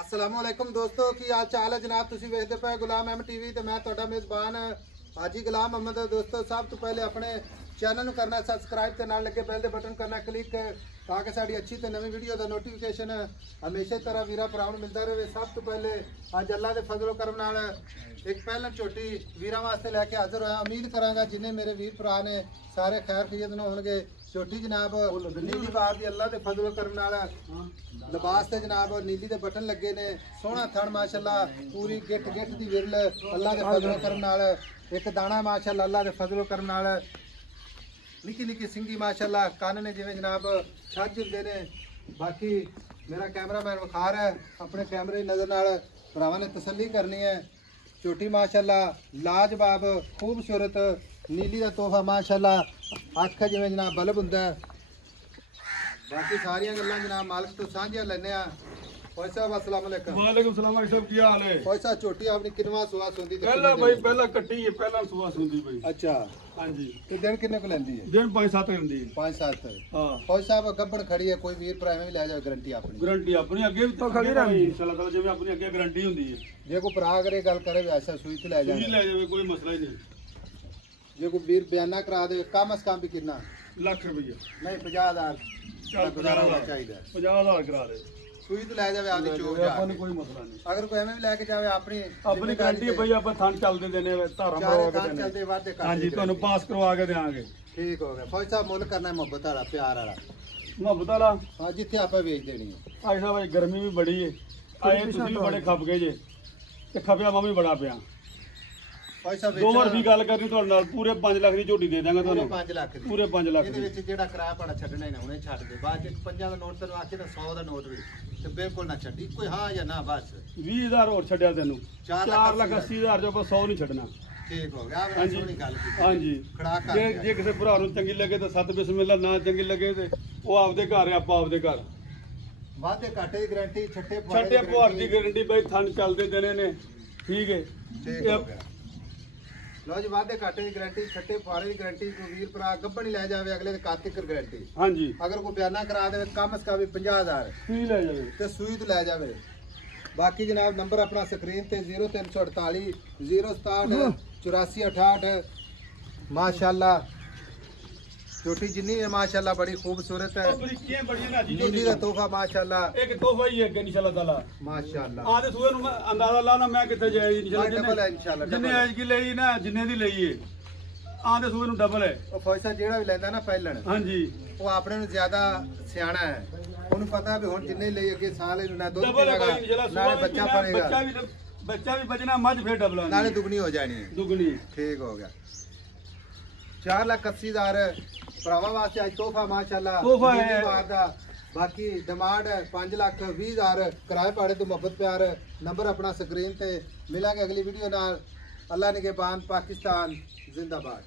अस्सलामुअलैकुम दोस्तों की हाल चाल है जनाब। तुसी वेखदे पे गुलाम अहमद टीवी ते मैं तुहाडा मेज़बान हाजी गुलाम अहमद। दोस्तों सब तो पहले अपने चैनल ਨੂੰ करना सबसक्राइब ते नाल लगे बेल दे बटन करना क्लिक ताकि साड़ी अच्छी ते नवी वीडियो दा नोटिफिकेशन हमेशा तरह वीरा भरावां नूं मिलदा रहे। सब तो पहले अज अल्लाह दे फजलो करम नाल एक पहलन झोटी वीरां वास्ते लैके हाज़र होया। उम्मीद करांगा जिन्ने मेरे वीर भरा ने सारे खैर खैरियत नाल होणगे। झोटी जनाब नीली बार दी अल्लाह दे फजलो करम नाल लिबास ते जनाब नीली दे बटन लगे ने। सोहना थण माशाअल्लाह पूरी गिट दी विरल अल्लाह दे फजलो करम नाल एक दाना माशाअल्लाह अल्लाह दे फजलो करम नाल निकी निकी सिंगी माशाअल्लाह कान ने जिवें जनाब छज हुंदे ने। बाकी मेरा कैमरामैन वखार है अपने कैमरे नज़र नाल भरावां ने तसल्ली करनी है। झोटी माशाअल्लाह लाजवाब खूबसूरत नीली का तोहफा माशाअल्लाह अख जिवें जनाब बल्ब हुंदा है। बाकी सारियां गल्लां जनाब मालिक तो साझियां लैने आ। फौज साहब अस्सलाम वालेकुम। वालेकुम सलाम भाई साहब, क्या हाल है? फौज साहब झोटी अपनी किनवा सुआ सुंदी पहला भाई पहला कट्टी है, पहला सुबह सुंदी भाई। अच्छा हां जी, ते दिन किन्ने को लेंदी है? दिन 5-7 होंदी है। 5-7 हां फौज साहब गब्बड़ खड़ी है कोई वीर भरा भी ले जाए गारंटी अपनी। गारंटी अपनी अगे भी तो खड़ी रही इंशाल्लाह ताला जिवें अपनी अगे गारंटी हुंदी है। जे कोई भरा अगर गल करे वैसा सूई तो ले जाए सुई ले जावे कोई मसला ही नहीं। जे कोई वीर बयाना करा दे कम से कम भी कितना लाख रुपया नहीं 50,000 चल गुजारा होना चाहिए। 50,000 करा दे, सूई तो ले जावे आदि चोक जा अपन कोई मसला नहीं। अगर कोई एवं भी लेके जावे अपनी गारंटी है भाई, आप थान चलते देने धारा चारे मरवा के कान चलते वादे कर। हां जी, ਤੁਹਾਨੂੰ पास करवा के देंगे। ठीक हो गया फौज साहब मुल करना है मोहब्बत वाला प्यार वाला। मोहब्बत वाला हां जिथे आपे बेच देनी है। आज साहब भाई गर्मी भी बड़ी है, आए ਤੁਸੀਂ ਵੀ बड़े खप गए जे ਤੇ ਖਪਿਆ ਮੈਂ ਵੀ ਬੜਾ ਪਿਆ। फौज साहब दो वार भी गल करनी ਤੁਹਾਡੇ ਨਾਲ पूरे 5 ਲੱਖ ਦੀ ਝੋਟੀ ਦੇ ਦਾਂਗਾ ਤੁਹਾਨੂੰ। 5 ਲੱਖ ਦੀ पूरे 5 ਲੱਖ ਇਹਦੇ ਦੀ। ਵਿੱਚ ਜਿਹੜਾ ਕਿਰਾਇਆ ਭਾੜਾ ਛੱਡਣਾ ਹੀ ਨਾ ਉਹਨੇ ਛੱਡ ਦੇ। ਬਾਅਦ ਚ 50 ਦਾ ਨੋਟ ਤੈਨੂੰ ਆਖੇ ਤਾਂ 100 ਦਾ ਨੋਟ ਵੀ ਤੇ ਬਿਲਕੁਲ ਨਾ ਛੱਡੀ ਕੋਈ ਹਾਂ ਜਾਂ ਨਾ ਬਸ 20,000 ਹੋਰ ਛੱਡਿਆ ਤੈਨੂੰ। 4,80,000 ਚੋਂ 100 ਨਹੀਂ ਛੱਡਣਾ। ਠੀਕ ਹੋ ਗਿਆ। ਹਾਂਜੀ ਸੋਹਣੀ ਗੱਲ ਕੀਤੀ। ਹਾਂਜੀ, ਖੜਾ ਕਰ ਜੇ ਕਿਸੇ ਭਰਾ ਨੂੰ ਚੰਗੀ ਲੱਗੇ ਤਾਂ ਸਤ ਬਿਸਮਿਲ੍ਲਾ, ਨਾ ਚੰਗੀ ਲੱਗੇ ਤੇ ਉਹ ਆਪਦੇ ਘਰ ਹੈ, ਆਪਾਂ ਆਪਦੇ ਘਰ। ਵਾਧੇ ਘਾਟੇ ਦੀ ਗਾਰੰਟੀ ਛੱਟੇ ਛੱਡੇ ਪੁਆਰ ਦੀ ਗਾਰੰਟੀ ਬਈ ਥਣ ਚੱਲਦੇ ਦੇਣੇ ਨੇ। ਠੀਕ ਹੈ, ਠੀਕ ਹੋ ਗਿਆ। ਲੋ ਜੀ ਵਾਧੇ ਘਾਟੇ ਦੀ ਗਾਰੰਟੀ ਛੱਟੇ ਫਾਰੇ ਦੀ ਗਾਰੰਟੀ ਕੋਈ ਵੀਰ ਭਰਾ ਗੱਬਣ ਹੀ ਲੈ ਜਾਵੇ ਅਗਲੇ ਦੇ ਕਾਤਿਕ ਗਾਰੰਟੀ। ਹਾਂਜੀ, ਅਗਰ ਕੋਈ ਬਿਆਨਾ ਕਰਾ ਦੇਵੇ ਕਮ ਸੇ ਕਮ ਵੀ 50,000 ਕੀ ਲੈ ਜਾਵੇ ਤੇ ਸੂਈ ਤੋਂ ਲੈ ਜਾਵੇ। ਬਾਕੀ ਜਨਾਬ ਨੰਬਰ ਆਪਣਾ ਸਕਰੀਨ ਤੇ 0348 067 8468 ਮਾਸ਼ਾਅੱਲਾ। छोटी जिन्नी है माशाल्लाह बड़ी खूबसूरत है। ਬਰੀਕੀਆਂ ਬੜੀਆਂ ਨਾ ਜੀ नीली का तोहफा माशाल्लाह ਇੱਕ ਤੋਹਫਾ ਹੀ ਹੈ ਅੱਗੇ ਇਨਸ਼ਾਅੱਲਾ ਤਾਲਾ। माशाल्लाह ਆਦੇ ਸੂਏ ਨੂੰ ਮੈਂ ਅੰਦਾਜ਼ਾ ਲਾਣਾ ਮੈਂ ਕਿੱਥੇ ਜਾਈ डबल है इंशाल्लाह ਜਿੰਨੇ डबल। ਐਜ ਕੀ ਲਈ ਨਾ ਜਿੰਨੇ ਦੀ ਲਈ ਏ ਆਦੇ ਸੂਏ ਨੂੰ ਡਬਲ ਹੈ। ਉਹ ਫੌਜਾ ਜਿਹੜਾ ਵੀ ਲੈਂਦਾ ਨਾ ਪਹਿਲਣ ਹਾਂਜੀ, ਉਹ ਆਪਣੇ ਨੂੰ ਜ਼ਿਆਦਾ ਸਿਆਣਾ ਹੈ। ਉਹਨੂੰ ਪਤਾ ਵੀ ਹੁਣ ਜਿੰਨੇ ਲਈ ਅੱਗੇ ਸਾਲ ਇਹਨੂੰ ਨਾ ਦੁੱਧ ਡਬਲ ਹੈ ਪੀਵੇਗਾ ਭਾਈ ਇਨਸ਼ਾਅੱਲਾ। ਨਾਲੇ ਬੱਚਾ ਪੜੇਗਾ ਬੱਚਾ ਵੀ ਬਚਣਾ, ਮੱਝ ਫੇਰ ਡਬਲ ਆਣੀ ਨਾਲੇ ਦੁਗਣੀ ਹੋ ਜਾਣੀ ਹੈ। ਦੁਗਣੀ। ठीक हो गया। 4,80,000 ਭਰਾਵਾਂ ਵਾਸਤੇ ਅੱਜ ਤੋਹਫਾ ਮਾਸ਼ਾਅੱਲਾ ਤੋਹਫਾ ਹੈ। ਨੀਲੀ ਬਾਰ ਦਾ। ਬਾਕੀ ਡਿਮਾਂਡ ਹੈ 5,20,000 ਕਿਰਾਏ ਭਾੜੇ ਤੋਂ ਮੁਹੱਬਤ ਪਿਆਰ। ਨੰਬਰ ਆਪਣਾ ਸਕਰੀਨ ਤੇ। ਮਿਲਾਂਗੇ ਅਗਲੀ ਵੀਡੀਓ ਨਾਲ। ਅੱਲਾ ਨਿਗਹਿਬਾਨ। ਪਾਕਿस्तान जिंदाबाद।